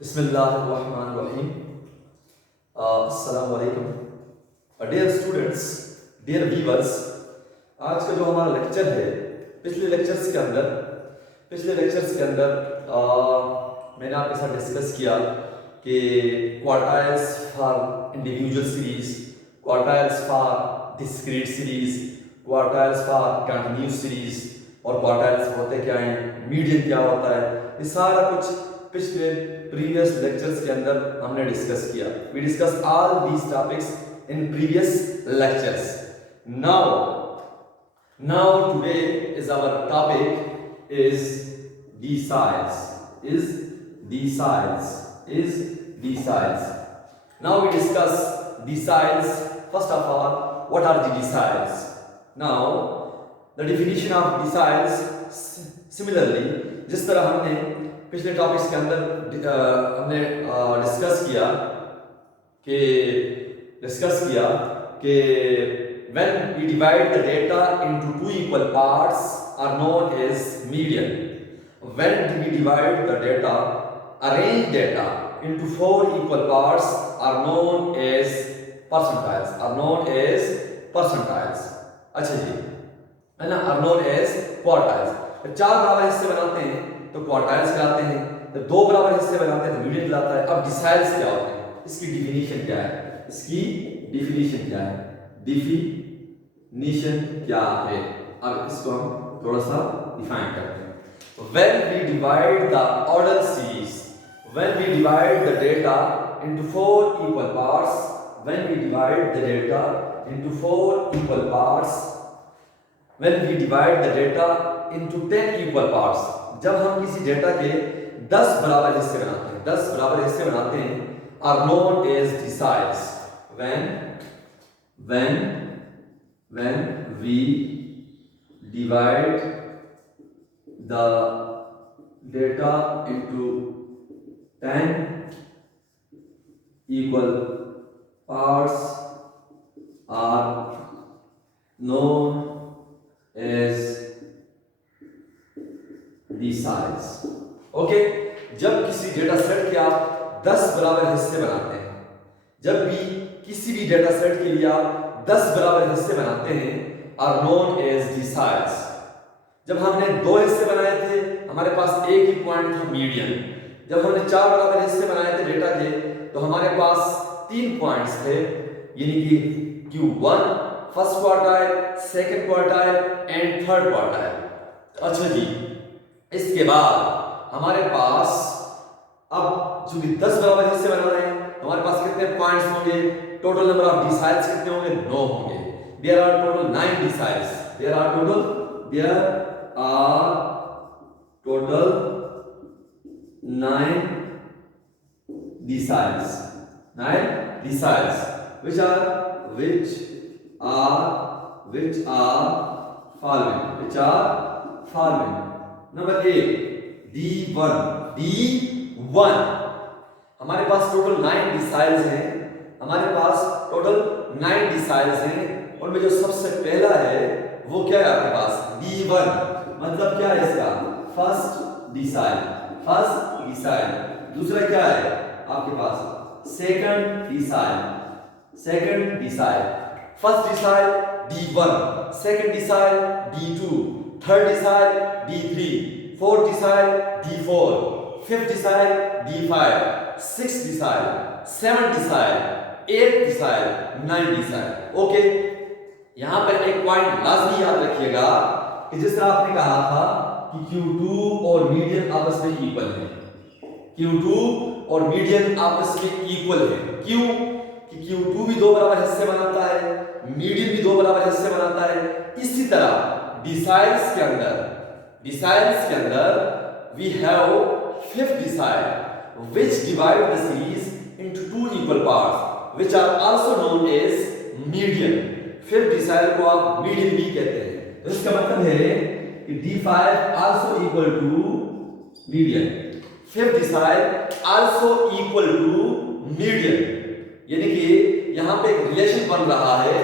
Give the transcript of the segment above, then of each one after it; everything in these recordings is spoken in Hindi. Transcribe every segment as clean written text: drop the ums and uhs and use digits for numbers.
बिस्मिल्लाहिर्रहमानिर्रहीम। अस्सलाम वालेकुम। डियर स्टूडेंट्स, डियर व्यूअर्स, आज का जो हमारा लेक्चर है, पिछले लेक्चर्स के अंदर मैंने आपके साथ डिस्कस किया कि quartiles for individual series, quartiles for discrete series, quartiles for continuous series और क्वार्टाइल्स होते क्या हैं, मीडियन क्या होता है, ये सारा कुछ पिछले प्रीवियस लेक्चर्स के अंदर हमने डिस्कस किया। We discuss all these topics in previous lectures. Now today is our topic is deciles. Now we discuss deciles. First of all, what are the deciles? Now the definition of deciles, similarly जिस तरह हमने पिछले टॉपिक्स के अंदर हमने डिस्कस किया कि when we divide the data into two equal parts are known as median. When we divide the data, arrange data into four equal parts are known as percentiles. अच्छा जी, है ना, are known as quartiles. जब चार बराबर हिस्से बनाते हैं तो क्वार्टाइल्स कहलाते हैं, जब दो बराबर हिस्से बनाते हैं तो मीडियन कहलाता है। अब डिसाइल्स क्या होते हैं, इसकी डिफिनीशन क्या है? अब इसको हम थोड़ा सा डिफाइन करते हैं। When we divide the order series, when we divide the data into four equal parts, when we divide the data into 10 equal parts, जब हम किसी डेटा के 10 बराबर हिस्से बनाते हैं are known as deciles. When we divide the data into 10 equal parts are known as deciles. Okay, जब किसी डेटा सेट के आप 10 बराबर हिस्से बनाते हैं, जब भी किसी भी डेटा सेट के लिए आप 10 बराबर हिस्से बनाते हैं are known as deciles. जब हमने दो हिस्से बनाए थे, हमारे पास एक ही पॉइंट था मीडियन। जब हमने चार बराबर हिस्से बनाए थे डेटा के, तो हमारे पास 3 पॉइंट्स थे, यानी कि Q1 first quartile, second quartile and third quartile. अच्छा जी, इसके बाद हमारे पास अब चूंकि 10 बराबर हिस्से बना रहे हैं, हमारे पास कितने पॉइंट्स होंगे? टोटल नंबर ऑफ डिसाइल्स कितने होंगे? 9 होंगे। There are total 9 deciles. There are total 9 deciles. 9 deciles, which are following. Number A, D1. हमारे पास टोटल 9 deciles हैं। उनमें जो सबसे पहला है वो क्या है आपके पास? D1। मतलब क्या है इसका? First decile. दूसरा क्या है आपके पास? Second decile. First decile D1, second decile D2, third decile D3, fourth decile D4, fifth decile D5, sixth decile, seventh decile, eighth decile, ninth decile. Okay, यहां पर एक पॉइंट लाजमी याद रखिएगा कि जिस तरह आपने कहा था कि Q2 और मीडियन आपस में इक्वल है। क्यों? कि Q2 भी दो बराबर हिस्से बनाता है, मीडियन भी दो बराबर हिस्से बनाता है। इसी तरह डिसाइल्स के अंदर we have fifth decile which divide the series into two equal parts which are also known as median. Fifth decile को आप मीडियन भी कहते हैं। तो इसका मतलब है कि D5 also equal to median, fifth decile also equal to median। यानी कि यहां पे एक रिलेशन बन रहा है।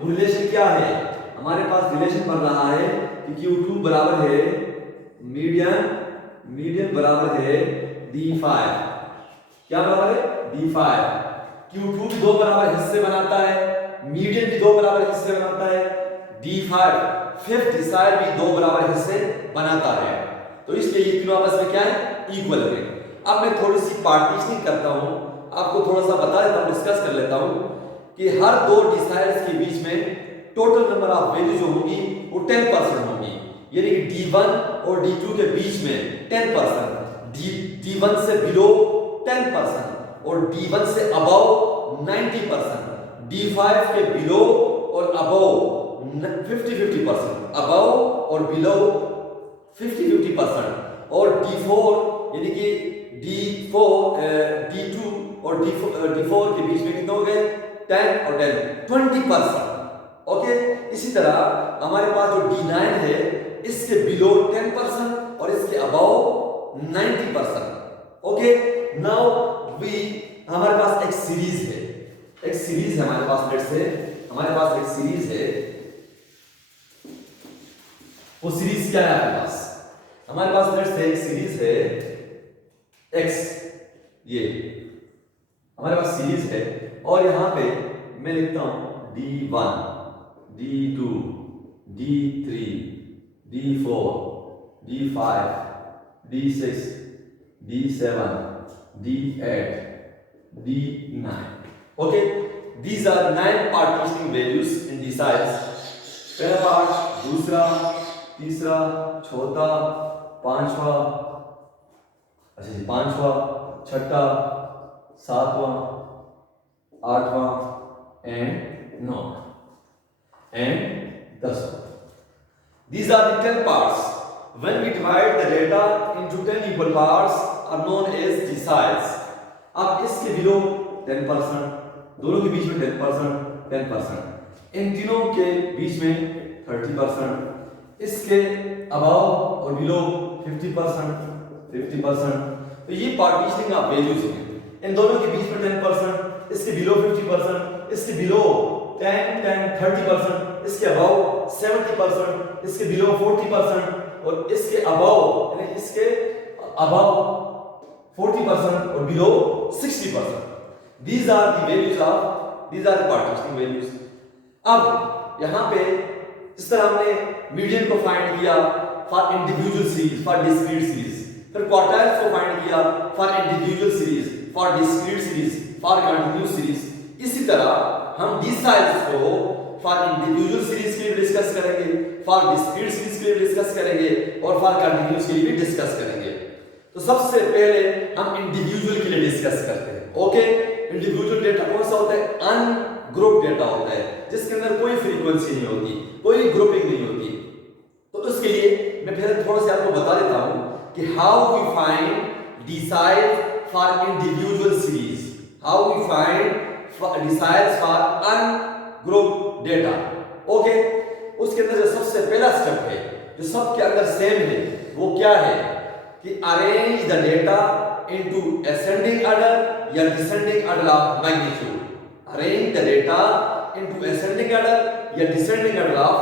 वो रिलेशन क्या है? हमारे पास रिलेशन बन रहा है कि Q2 बराबर है मीडियन बराबर है D5 क्या बराबर है D5। Q2 भी दो बराबर हिस्से बनाता है, मीडियन भी दो बराबर हिस्से बनाता है, D5 फिफ्थ डिसाइल भी दो बराबर हिस्से बनाता है। तो इसलिए ये तीनों आपस में क्या है इक्वल है। अब मैं थोड़ी सी पार्टीशनिंग करता हूं, आपको थोड़ा सा बता देता हूं, डिस्कस कर लेता हूं कि हर दो डिसाइल्स के बीच में टोटल नंबर ऑफ वैल्यू जो होगी वो 10% होगी, यानी कि D1 और D2 के बीच में 10%, D1 से बिलो 10% और D1 से अबव 90%, D5 के बिलो और अबव 50-50%, अबव और बिलो 50-50%, और D4 यानी कि D2 और D4 के बीच में कितने हो गए 10 और 10 20%। ओके, इसी तरह हमारे पास जो D9 है इसके बिलो 10% और इसके अबव 90%। ओके, नाउ हमारे पास एक सीरीज है, हमारे पास, लेट्स से हमारे पास एक सीरीज है। वो सीरीज क्या है आपके पास? हमारे पास लेट्स से एक सीरीज है x, ये हमारे पास सीरीज है, और यहां पे मैं लिखता हूं D1, D2, D3, D4, D5, D6, D7, D8, D9. Okay, these are 9 partitioning values in the size. पहला पार्ट, दूसरा, तीसरा, चौथा, पांचवा, अच्छा जी पांचवा, छठा, सातवां, आठवां एंड नौवां and 10. These are the 10 parts. When we divide the data into 10 equal parts are known as deciles. अब इसके बिलो 10%, दोनों के बीच में 10%, इन तीनों के बीच में 30%, इसके अबाव और बिलो 50%, तो ये पार्टीशनिंग ऑफ वैल्यूज हैं। इन दोनों के बीच में 10%, इसके बिलो 50%, इसके बिलो 30%, इसके अबाव 70%, इसके बिलो 40%, और इसके अबाव यानी इसके अबाव 40% और below 60%. These are the values of, these are the partitioning values. अब यहां पे इस तरह हमने मीडियन को फाइंड किया for individual series, for discrete series, फिर क्वार्टाइल्स को फाइंड किया for individual series, for discrete series, for continuous series. इसी तरह हम डिसाइल्स को फॉर इंडिविजुअल सीरीज के लिए डिस्कस करेंगे, फॉर डिस्क्रीट सीरीज के लिए डिस्कस करेंगे, और फॉर कंटीन्यूअस के लिए भी डिस्कस करेंगे। तो सबसे पहले हम इंडिविजुअल के लिए डिस्कस करते हैं। ओके, इंडिविजुअल डेटा कौन सा होता है? अनग्रुप डेटा होता है, जिसके अंदर कोई फ्रीक्वेंसी नहीं होती, कोई ग्रुपिंग नहीं होती। तो उसके लिए मैं पहले थोड़ा सा आपको बता देता हूं कि how we find decile for individual series, how we find deciles for ungroup data. Okay, उसके अंदर जो सबसे पहला स्टेप है, जो सबके अंदर सेम है, वो क्या है कि arrange the data into ascending order या descending order of magnitude. Arrange the data into ascending order या डिसेंडिंग ऑर्डर ऑफ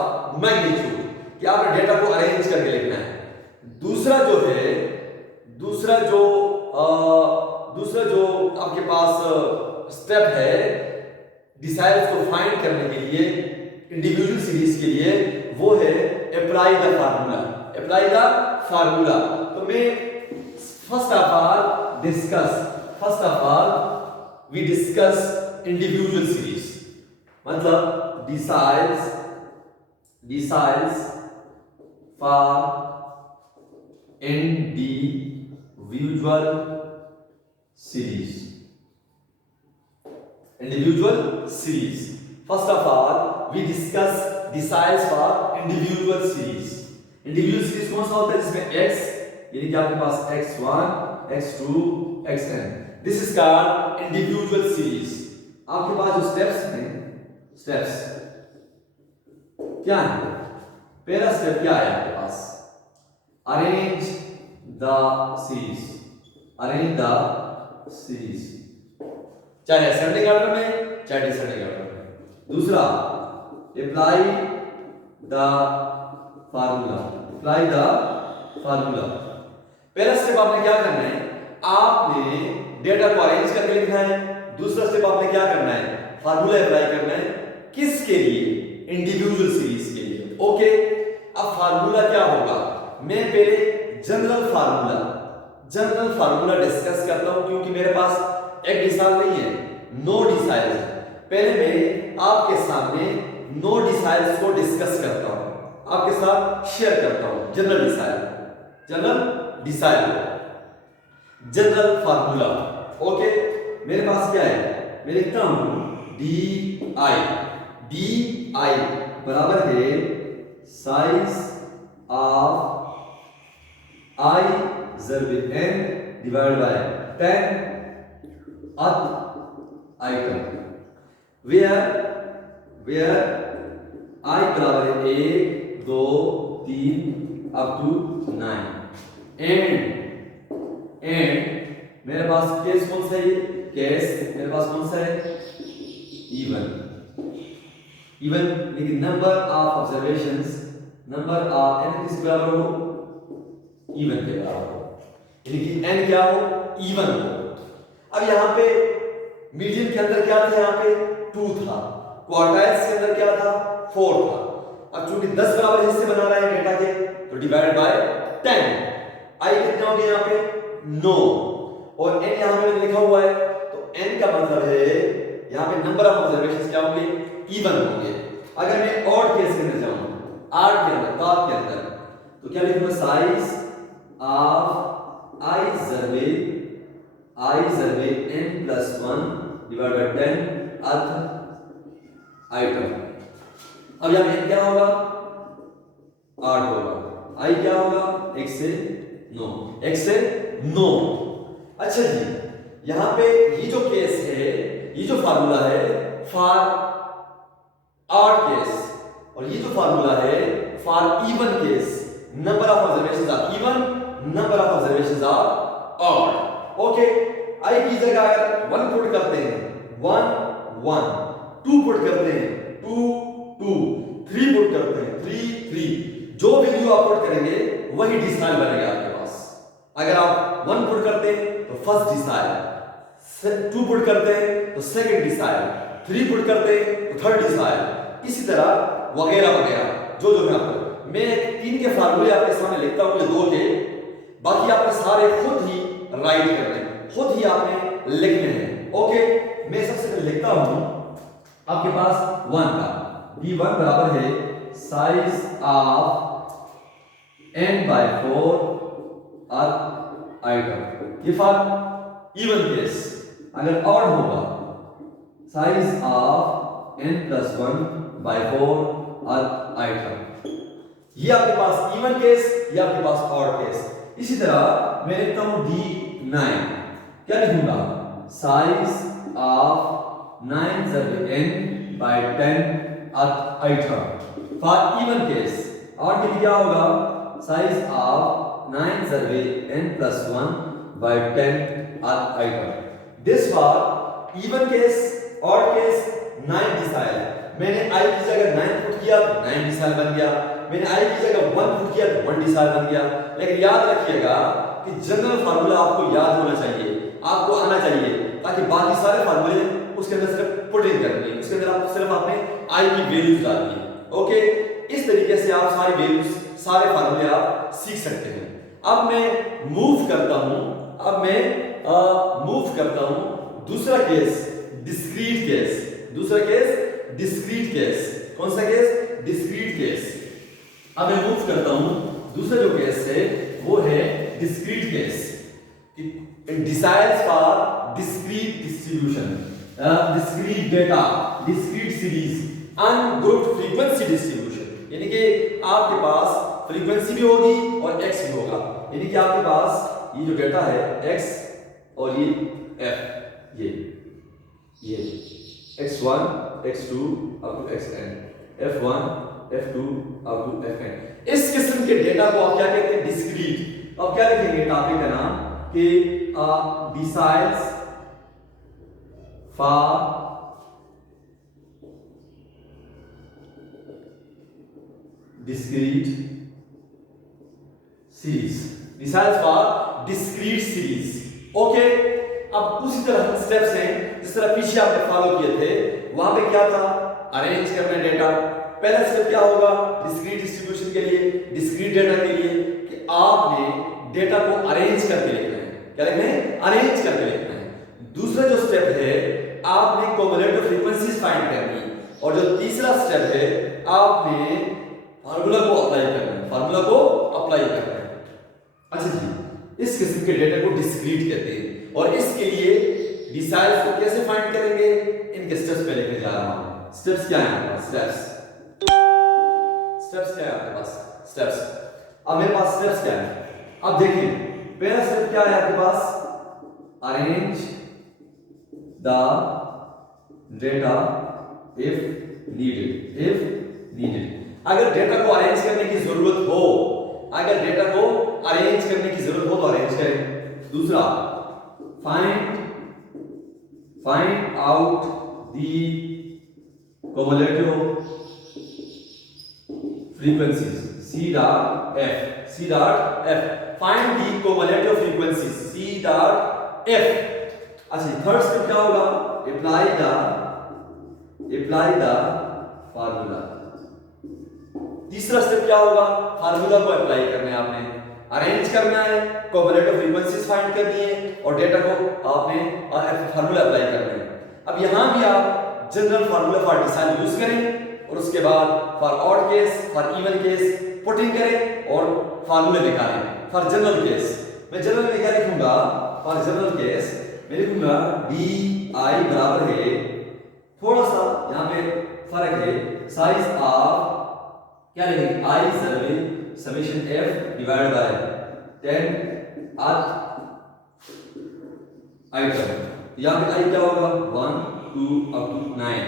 मैग्नीट्यूड, कि आपने डेटा को अरेंज करके लिखना है। दूसरा जो आपके पास स्टेप है डिसाइल्स को फाइंड करने के लिए इंडिविजुअल सीरीज के लिए, वो है apply the formula, apply the formula. तो मैं first of all we discuss individual series, मतलब deciles for individual series, First of all, we discuss deciles for individual series. Individual series कौन सा होता है? जिसमें x, यानी कि आपके पास x1, x2, xn. This is called individual series. आपके पास जो steps क्या है? पहला स्टेप क्या है आपके पास? Arrange the series. चाहे असेंडिंग ऑर्डर में, चाहे डिसेंडिंग ऑर्डर में। दूसरा, अप्लाई द फार्मूला, पहला स्टेप आपने क्या करना है? आपने डेटा को अरेंज करके लिखना है। दूसरा स्टेप आपने क्या करना है, फार्मूला अप्लाई करना है। किसके लिए, इंडिविजुअल सीरीज के लिए। ओके, अब फार्मूला क्या होगा, मैं पहले जनरल फार्मूला डिस्कस करता हूं, क्योंकि मेरे पास एक डिसाइल नहीं है, नो डिसाइल। पहले मैं आपके सामने नो डिसाइल्स को डिस्कस करता हूं, आपके साथ शेयर करता हूं। General decile general formula. Okay, मेरे पास क्या है, मैं लिखता हूं डी आई बराबर है साइज ऑफ आई जर्ब N divide by 10 item, where i बराबर है 1 2 3 अप टू 9 एंड मेरे पास केस कौन सा है, मेरे पास कौन सा है, इवन, लेकिन number of observations, number of n किस बराबर हो, इवन के बराबर हो, यानी कि एन क्या हो, इवन हो। अब यहाँ पे मीडियन के अंदर क्या था, यहाँ पे 2 था, क्वार्टाइल्स के अंदर क्या था, 4 था। अब चूंकि 10 बराबर हिस्से बना रहे हैं डेटा के, तो डिवाइड बाय 10, आई कितना हो गया यहाँ पे 9, और n यहाँ पे लिखा हुआ है, तो n का मतलब है यहाँ पे नंबर ऑफ ऑब्जर्वेशंस क्या होंगे, इवन होंगे। अगर मैं ऑड केस के अंदर जाऊं, आठ के अंदर, टॉप के अंदर, तो क्या लिखूंगा, साइज ऑफ आई जर्वे n प्लस 1 डिवाइड बाय 10 अर्थ आइटम। अब यहाँ पे क्या होगा, 8 होगा, आई क्या होगा, 1 से 9। अच्छा जी, यहां पे ये जो केस है, ये जो फार्मूला है फॉर ऑड केस, और ये जो फार्मूला है for even case, number of observations are even, number of observations are odd. Okay, i की जगह अगर 1 पुट करते हैं 1 2 पुट करते हैं 2 3 पुट करते हैं 3 जो वैल्यू आप पुट करेंगे वही डिसाइल बनेगा आपके पास। अगर आप 1 पुट करते हैं तो फर्स्ट डिसाइल, 2 पुट करते हैं तो सेकंड डिसाइल, 3 पुट करते हैं तो थर्ड डिसाइल, इसी तरह वगैरह वगैरह जो है आपको। मैं 3 के फार्मूले आपके सामने लिखता हूं, ये 2 के, बाकी आपने सारे खुद ही राइट करने हैं, खुद ही आपने लिखने हैं। ओके, मैं सबसे पहले लिखता हूं आपके पास 1 का, v1 बराबर है size of n by 4 earth item. ये फॉर इवन केस, अगर ऑड होगा size of n plus 1 by 4 earth item. ये आपके पास इवन केस, ये आपके पास ऑड केस। इसी तरह मैं लिखता हूं D9, क्या लिखूंगा, साइज ऑफ 9 जब n by 10 अर्थ आइटम फॉर इवन केस। और के लिए क्या होगा, size of 9 जर्वे n plus 1 by 10 अर्थ item. This for even case, odd case, 9 decile. मैंने i की जगह 9 पुट किया तो 9 डिसाइल बन गया, मैंने i की जगह 1 पुट किया तो 1 डिसाइल बन गया। लेकिन याद रखिएगा कि जनरल फार्मूला आपको याद होना चाहिए, आपको आना चाहिए, ताकि बाकी सारे फार्मूले उसके अंदर सिर्फ पुट इन करनी है, उसके अंदर आप सिर्फ आपने i की वैल्यूज डालनी है। ओके, इस तरीके से आप सारी वैल्यूज, सारे फार्मूले आप सीख सकते हैं। अब मैं मूव करता हूं दूसरा केस, डिस्क्रीट केस। कौन सा केस, डिस्क्रीट केस। अब मैं मूव करता हूं दूसरा जो केस है वो है discrete case, deciles for discrete distribution, discrete data, discrete series, ungrouped frequency distribution. यानी कि आपके पास फ्रीक्वेंसी भी होगी और x भी होगा, यानी कि आपके पास ये जो डेटा है x और ये f, ये x1 x2 up to xn, f1 f2 up to fn। इस किस्म के डेटा को आप क्या कहते हैं, डिस्क्रीट। अब क्या लिखेंगे टॉपिक का नाम कि deciles for discrete series, deciles for discrete series. Okay, अब उसी तरह स्टेप्स हैं जिस तरह पीछे आपने फॉलो किए थे। वहां पे क्या था, अरेंज करना डेटा। पहला स्टेप क्या होगा डिस्क्रीट डिस्ट्रीब्यूशन के लिए, डिस्क्रीट डेटा के लिए, कि आपने डेटा को अरेंज करके लिखना है। क्या लिखना है, अरेंज करके लिखना है। दूसरा जो स्टेप है आपने कोमुलेटिव फ्रीक्वेंसीज फाइंड करनी है। और जो तीसरा स्टेप है आपने फार्मूला को अप्लाई करना है, फार्मूला को अप्लाई करना है। अच्छा जी, इस किस्म के डेटा को डिस्क्रीट कहते हैं। और इसके लिए डिसाइल्स को कैसे फाइंड करेंगे, इनके स्टेप्स पे लिखने जा रहा हूं। स्टेप्स क्या है आपके पास, स्टेप्स क्या है आपके पास, स्टेप्स। अब मेरे पास स्टेप्स क्या है, अब देखिए पहला स्टेप क्या है आपके पास, arrange the data if needed. अगर डेटा को अरेंज करने की जरूरत हो, अगर डेटा को अरेंज करने की जरूरत हो तो अरेंज करें। दूसरा find out the cumulative frequencies C dot F find the cumulative frequencies C dot F। अच्छा थर्ड स्टेप क्या होगा, apply the फार्मूला। तीसरा स्टेप क्या होगा, फार्मूला को अप्लाई करना है आपने, अरेंज करना है, cumulative frequencies फाइंड करनी है और डेटा को आपने फार्मूला अप्लाई करना है। अब यहां भी आप general formula for decile use करें और उसके बाद for odd case, for even case putting करें और फार्मूले निकालें। फॉर जनरल केस मैं जनरल में क्या लिखूंगा, फॉर जनरल केस मैं लिखूंगा डी आई बराबर है, थोड़ा सा यहां पे फर्क है, साइज ऑफ क्या लिखेंगे आई सर्वे summation f divide by 10 item. यहां पे आई क्या होगा 1 2 अप टू 9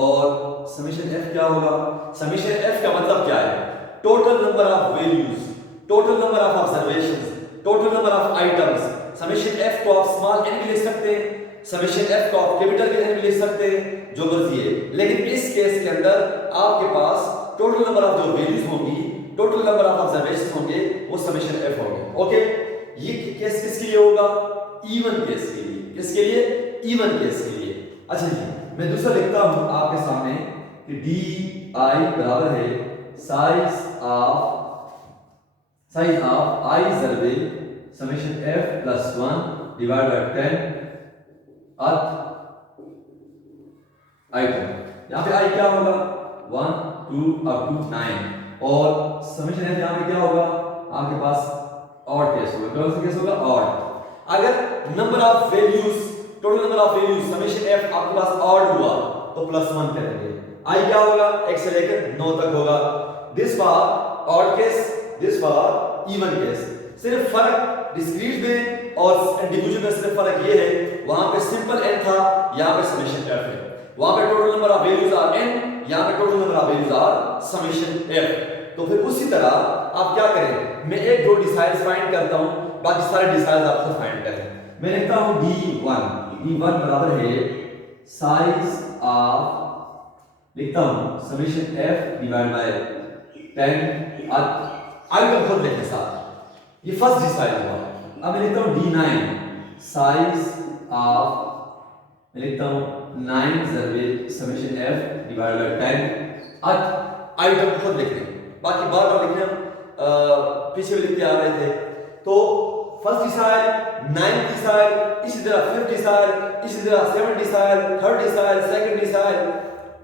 और समेशन एफ क्या होगा, समेशन एफ का मतलब क्या है, total number of values, total number of observations, total number of items. Summation F को आप स्मॉल एन भी ले सकते हैं, समेशन एफ को आप कैपिटल एन भी ले सकते हैं, जो मर्जी है। लेकिन इस केस के अंदर आपके पास टोटल नंबर ऑफ जो वैल्यूज होंगी, टोटल नंबर ऑफ ऑब्जर्वेशंस होंगे, वो समेशन एफ होंगे। ओके, ये केस किसके लिए होगा, इवन केस के लिए। किसके लिए, इवन केस के लिए। अच्छा जी, मैं दूसरा लिखता हूं आपके सामने कि डी आई बराबर है साइज ऑफ आई सर्वे summation F plus 1 divide by 10 item. यहां पे आई क्या होगा 1 2 अप टू 9 और समेशन एफ यहां पे क्या होगा आपके पास ऑड केस होगा। कौन सा केस होगा, ऑड। अगर number of values, total number of values summation F आपके पास ऑड हुआ तो प्लस 1 करेंगे। आई क्या होगा 1 से लेकर 9 तक होगा। This for odd case, this for even case. सिर्फ फर्क डिस्क्रीट में और डिवीजन में सिर्फ फर्क ये है, वहां पे सिंपल n था, यहां पे समेशन f है। वहां पे total number of values are n, यहां पे total number of values are summation f। तो फिर उसी तरह आप क्या करें, मैं एक दो डिसाइल्स फाइंड करता हूं, बाकी सारे डिसाइल्स आप खुद फाइंड करें। मैं लिखता हूं d1 बराबर है साइज ऑफ, लिखता हूं summation f divide by 10 item खुद लिखने साथ, ये फर्स्ट डिसाइड हुआ। अब मैं लिखता हूं d9 साइज ऑफ, मैं लिखता हूं 9 सर्वे summation f divide by 10 item खुद लिखने, बाकी बार बार लिखने पीछे भी लिखते आ रहे थे। तो फर्स्ट डिसाइड, 9th डिसाइड, इसी तरह 5th डिसाइड, इसी तरह 7th decide, 3rd decide, 2nd decide,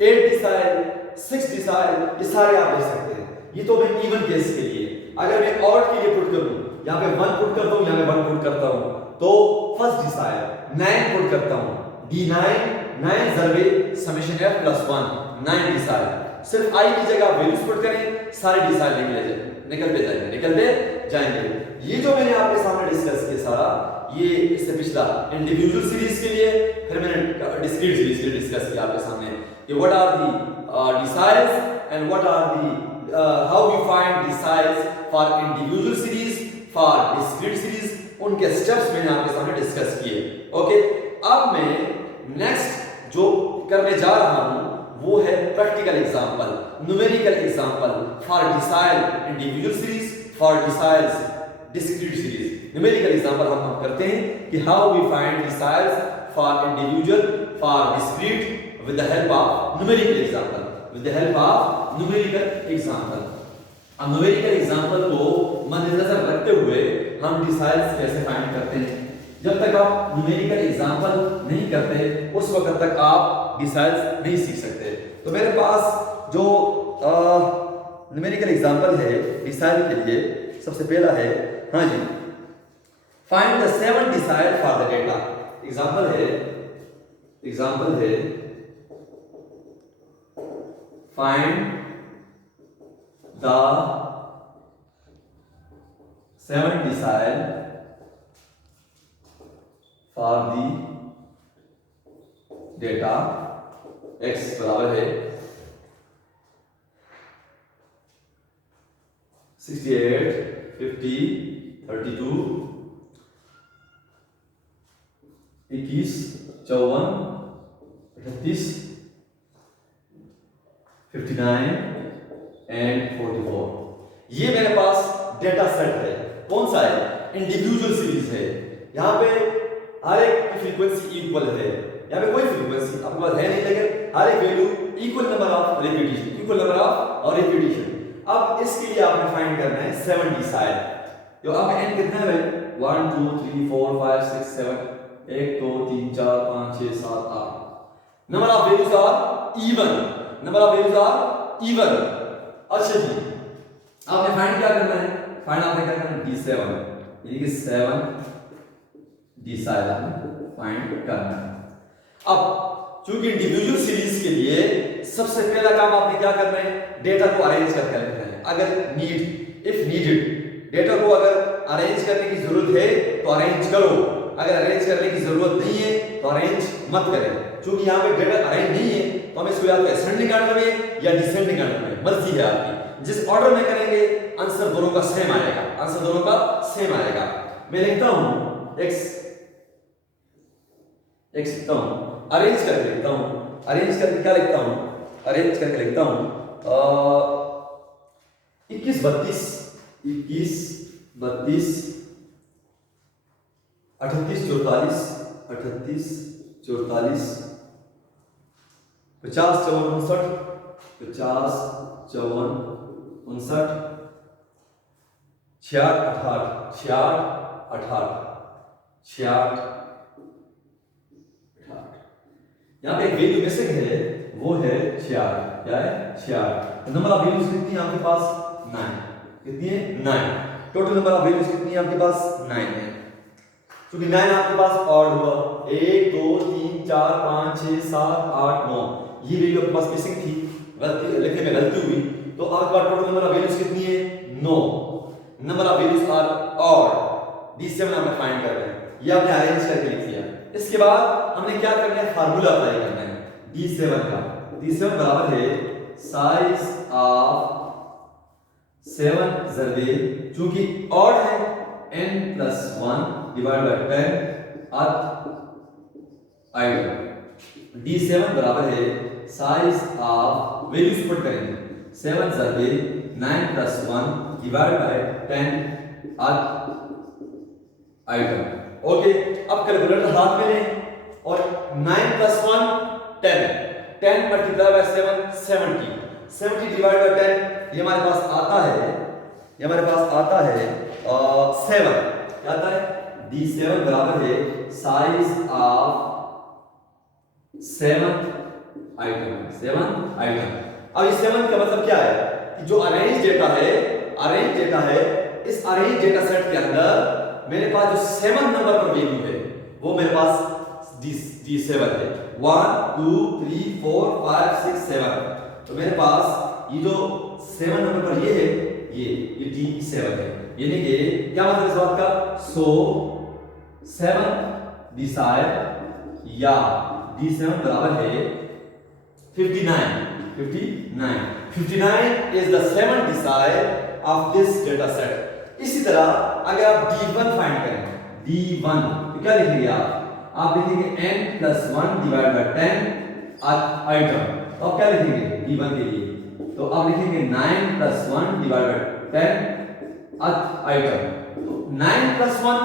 8th decide, 6th decide, ये सारे आप लिख सकते हैं। ये तो मैं इवन केस के लिए। अगर मैं ऑड के लिए पुट करूं, यहां पे 1 पुट करता हूं, यहां पे 1 पुट करता हूं, तो फर्स्ट डिसाइड 9 पुट करता हूं, d9 9 सर्वे समेशन f प्लस 1 9 डिसाइड। सिर्फ i की जगह वैल्यूज पुट करें, सारे डिसाइड निकलते जाएंगे। ये जो मैंने आपके सामने डिस्कस किया सारा, ये इससे पिछला इंडिविजुअल सीरीज के लिए, फिर मैंने डिस्क्रीट सीरीज के लिए डिस्कस किया आपके सामने कि what are the deciles and what are the how we find deciles for individual series, for discrete series, उनके स्टेप्स मैंने आपके सामने डिस्कस किए। ओके, अब मैं नेक्स्ट जो करने जा रहा हूं वो है practical example, numerical example for decile individual series, for deciles discrete series. Numerical example हम करते हैं कि how we find the size for individual for discrete with the help of numerical example, with the help of numerical example. अब न्यूमेरिकल एग्जांपल को मद्देनजर रखते हुए हम डी साइज कैसे फाइंड करते हैं। जब तक आप न्यूमेरिकल एग्जांपल नहीं करते उस वक्त तक आप डी साइज नहीं सीख सकते। तो मेरे पास जो न्यूमेरिकल एग्जांपल है डी साइज के लिए, सबसे पहला है, हाँ जी, find the 7 decile for the data. Example है find the 7 decile for the data x बराबर है 68, 50, 32, 21, 54, 38, 59 एंड 44। ये मेरे पास डेटा सेट है। कौन सा है? इंडिविजुअल सीरीज है। यहाँ पे हर एक की फ्रीक्वेंसी इक्वल है। यहाँ पे कोई फ्रीक्वेंसी आपके पास है नहीं, लेकिन हर एक value equal number of repetition, equal number of और रिपीटिशन। अब इसके लिए आपने फाइंड करना है 7 डिसाइड। तो अब n कितना है भाई? 1 2 3 4 5 6 7 1 2 3 4 5 6 7 8। Number of values are even, number of values are even. अच्छा जी, आपने फाइंड क्या करना है? फाइंड आपने क्या करना है? d7, यानी कि 7 डिसाइड आपने फाइंड करना है। अब चूंकि इंडिविजुअल सीरीज के लिए सबसे पहला काम आपने क्या करना है? डेटा को अरेंज करके रखना है। अगर इफ नीडेड डेटा को अगर अरेंज करने की जरूरत है तो अरेंज करो, अगर अरेंज करने की जरूरत नहीं है तो अरेंज मत करें। क्योंकि यहाँ पे डेटा अरेंज नहीं है तो हम इसको या तो असेंडिंग ऑर्डर में या डिसेंडिंग ऑर्डर में, मर्जी है आपकी। जिस ऑर्डर में करेंगे आंसर दोनों का सेम आएगा, आंसर दोनों का सेम आएगा। मैं लिखता हूं x लिखता हूं, अरेंज करके लिखता हूं। अरेंज करके क्या लिखता हूं? अरेंज करके लिखता हूं 21 32 21 32 38 44 38 44 50 54 59 50 54 59 66 68 66 यहाँ पे एक वैल्यू मिसिंग है, वो है 66। क्या है? 66। नंबर ऑफ वैल्यूज कितनी है आपके पास? 9। कितनी है? 9। टोटल नंबर ऑफ वैल्यूज कितनी है आपके पास? 9 है। क्योंकि 9 आपके पास ऑड हुआ, 1 2 3 4 5 6 7 8 9, ये वैल्यू आपके पास मिसिंग थी, गलती लिखने में गलती हुई। तो आपके पास टोटल नंबर ऑफ वैल्यूज कितनी है? 9। Number of values are odd. d7 हमने फाइंड कर रहे हैं, ये आपने अरेंज करके लिख लिया। इसके बाद हमने क्या करना है? फार्मूला अप्लाई करना है d7 का। d7 बराबर है साइज ऑफ 7 जरबे, चूंकि ऑड है n+1 डिवाइड बाय 10 अर्थ आइटम। d7 बराबर है साइज ऑफ, वैल्यूज पुट करेंगे, 7 जरबे 9+1 डिवाइड बाय 10 अर्थ आइटम। ओके, अब कैलकुलेटर हाथ में लें और 9+1 10, 10 मल्टीप्लाई बाय 7 70, 70 डिवाइड बाय 10, ये हमारे पास आता है, ये हमारे पास आता है 7। क्या आता है? d7 बराबर है साइज ऑफ 7 आइटम, 7 आइटम। अब इस 7 का मतलब क्या है? कि जो अरेंज डेटा है, अरेंज डेटा है, इस अरेंज डेटा सेट के अंदर मेरे पास जो 7 नंबर पर वैल्यू है वो मेरे पास d7 है। 1 2 3 4 5 6 7। तो मेरे पास ये जो 7 नंबर पर ये है, ये d7 है। यानी कि क्या मतलब इस बात का? सो 7 डिसाइड या d7 बराबर है 59। 59 is the 7 decile of this data set। इसी तरह अगर आप d1 फाइंड करें, d1 तो क्या लिखेंगे आप लिखेंगे n+1 डिवाइड बाय 10 आइटम। तो आप क्या लिखेंगे d1 के लिए? तो आप लिखेंगे 9+1 डिवाइड बाय 10 आइटम। तो 9 प्लस 1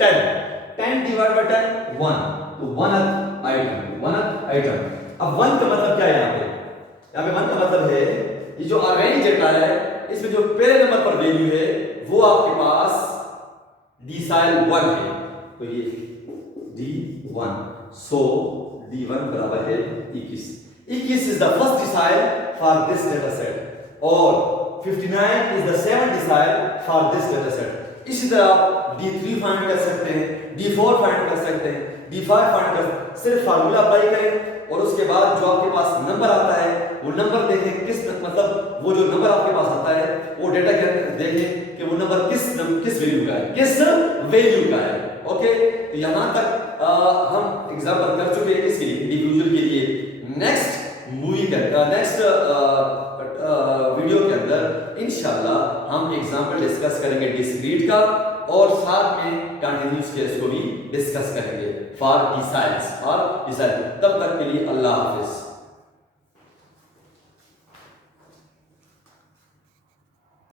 10, 10 डिवाइड बाय 10 1, तो वनथ आइटम। अब वन का मतलब क्या है यहाँ पे वन का मतलब है ये जो अरेंज डेटा है इसमें जो पहले नंबर पर वैल्यू है वो आपके पास डिसाइल 1 है, तो ये D1, सो D1 बराबर है 21। 21 is the first decile for this data set और 59 is the seventh decile for this data set। इसी तरह आप D3 फाइंड कर सकते हैं, D4 फाइंड कर सकते हैं, D5 फाइंड कर सकते हैं। सिर्फ फार्मूला अप्लाई करें और उसके बाद जो आपके पास नंबर आता है वो नंबर देखें किस मतलब वो जो नंबर आपके पास आता है वो डेटा के अंदर देखें कि वो नंबर किस वैल्यू का है, किस वैल्यू का है। ओके, तो यहां तक हम एग्जांपल कर चुके हैं किसके लिए, इंडिविजुअल के लिए। नेक्स्ट मूवी के नेक्स्ट वीडियो के अंदर इंशाल्लाह हम एग्जांपल डिस्कस करेंगे डिस्क्रीट का और साथ में कंटिन्यूअस केस को भी डिस्कस करेंगे फॉर डिसाइल्स। तब तक के लिए अल्लाह हाफिज।